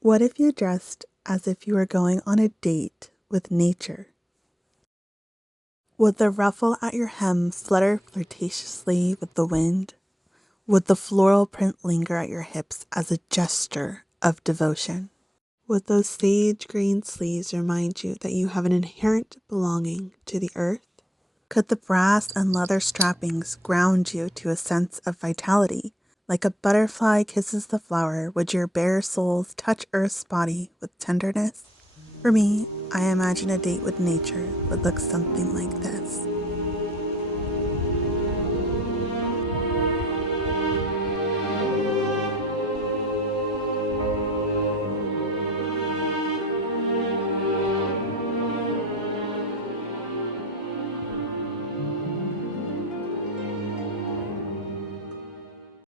What if you dressed as if you were going on a date with nature? Would the ruffle at your hem flutter flirtatiously with the wind? Would the floral print linger at your hips as a gesture of devotion? Would those sage green sleeves remind you that you have an inherent belonging to the earth? Could the brass and leather strappings ground you to a sense of vitality? Like a butterfly kisses the flower, would your bare soles touch Earth's body with tenderness? For me, I imagine a date with nature would look something like this.